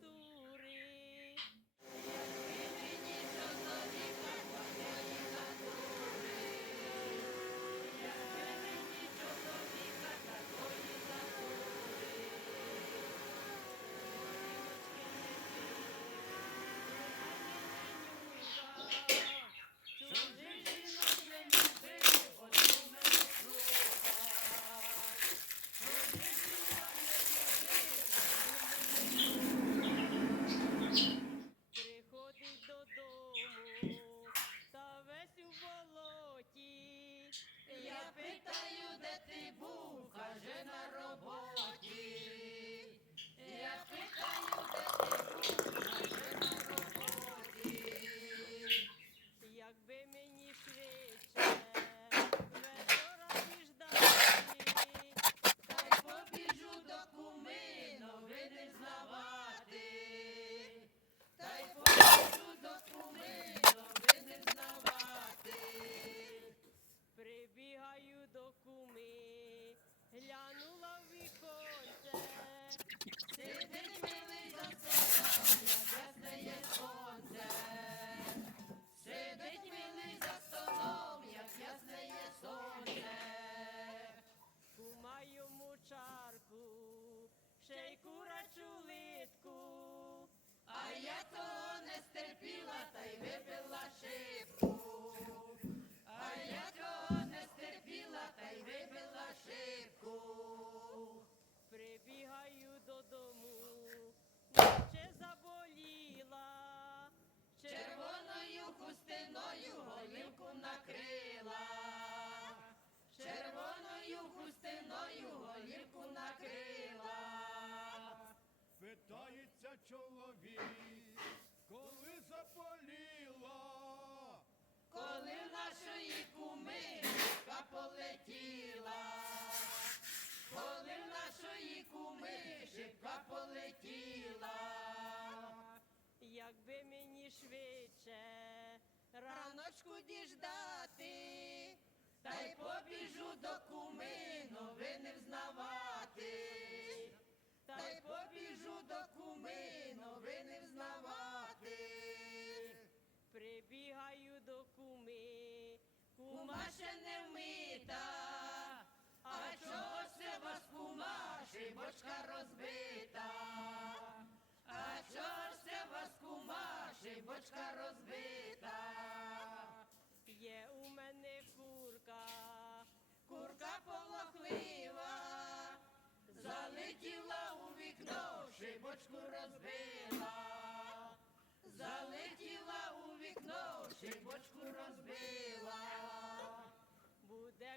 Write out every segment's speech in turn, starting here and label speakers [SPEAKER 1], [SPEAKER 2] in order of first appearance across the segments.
[SPEAKER 1] তো
[SPEAKER 2] Червоною хустиною голівку накрила. Червоною хустиною голівку накрила.
[SPEAKER 3] Питається чоловік, коли заболіла,
[SPEAKER 2] Коли нашої
[SPEAKER 1] Якби мені швидше
[SPEAKER 2] раночку діждати, та й побіжу до куми, новини взнавати, та й побіжу до куми, новини взнавати.
[SPEAKER 1] прибігаю до куми,
[SPEAKER 2] Кума ще не вмита, а чого це вас кума, шибочка розбита?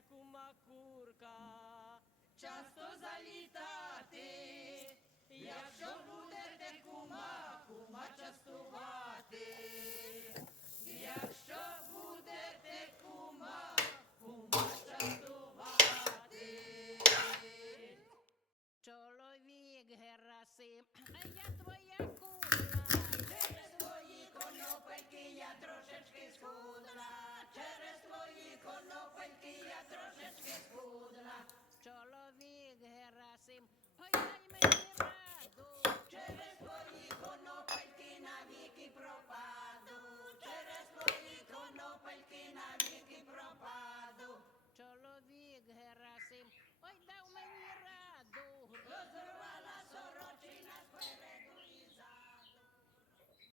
[SPEAKER 1] Буде кума курка,
[SPEAKER 2] часто залітати, якщо будете кума, кума частувати, якщо будете кума, кума частувати.
[SPEAKER 4] Чоловік Герасим, а я твоя